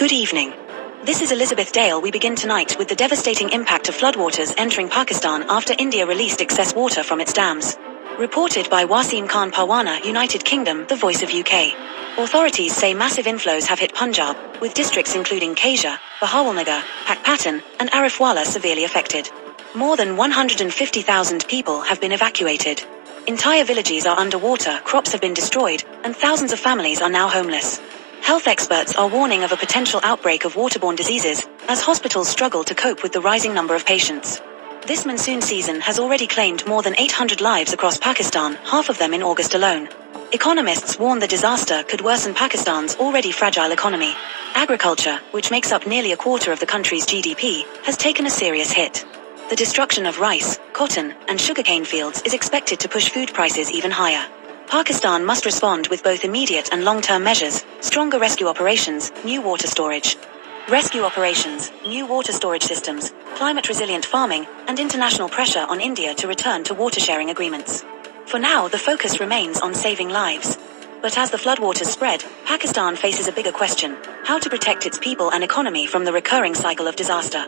Good evening. This is Elizabeth Dale. We begin tonight with the devastating impact of floodwaters entering Pakistan after India released excess water from its dams. Reported by Waseem Khan, Parwana, United Kingdom, the Voice of UK. Authorities say massive inflows have hit Punjab, with districts including Khaja, Bahawalnagar, Pakpatan, and Arifwala severely affected. More than 150,000 people have been evacuated. Entire villages are underwater, crops have been destroyed, and thousands of families are now homeless. Health experts are warning of a potential outbreak of waterborne diseases, as hospitals struggle to cope with the rising number of patients. This monsoon season has already claimed more than 800 lives across Pakistan, half of them in August alone. Economists warn the disaster could worsen Pakistan's already fragile economy. Agriculture, which makes up nearly a quarter of the country's GDP, has taken a serious hit. The destruction of rice, cotton, and sugarcane fields is expected to push food prices even higher. Pakistan must respond with both immediate and long-term measures, stronger rescue operations, new water storage. Rescue operations, new water storage systems, climate-resilient farming, and international pressure on India to return to water-sharing agreements. For now, the focus remains on saving lives. But as the floodwaters spread, Pakistan faces a bigger question: how to protect its people and economy from the recurring cycle of disaster.